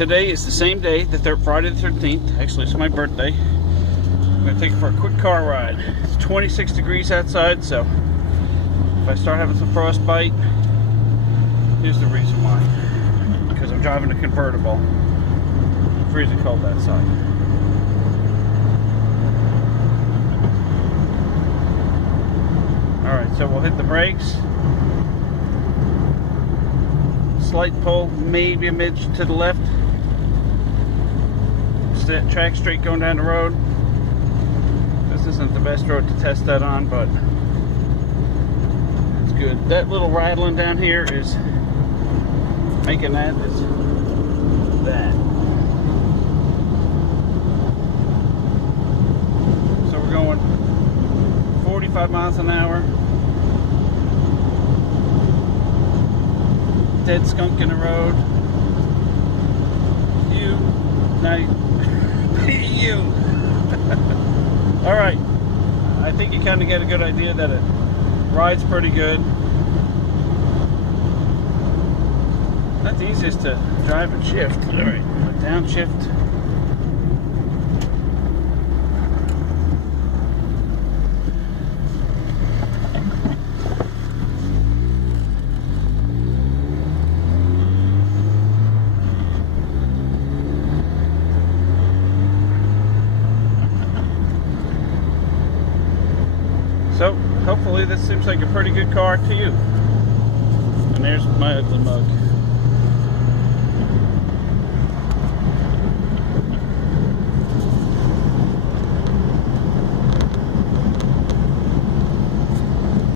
Today is the same day, Friday the 13th. Actually, it's my birthday. I'm going to take it for a quick car ride. It's 26 degrees outside, so if I start having some frostbite, here's the reason why. Because I'm driving a convertible. Freezing cold outside. Alright, so we'll hit the brakes. Slight pull, maybe a midge to the left. Track straight going down the road. This isn't the best road to test that on, but it's good. That little rattling down here is making that is that. So we're going 45 miles an hour. Dead skunk in the road. Now you. Alright. I think you kind of get a good idea that it rides pretty good. Not the easiest to drive and shift. Alright, downshift. So, hopefully this seems like a pretty good car to you. And there's my ugly mug.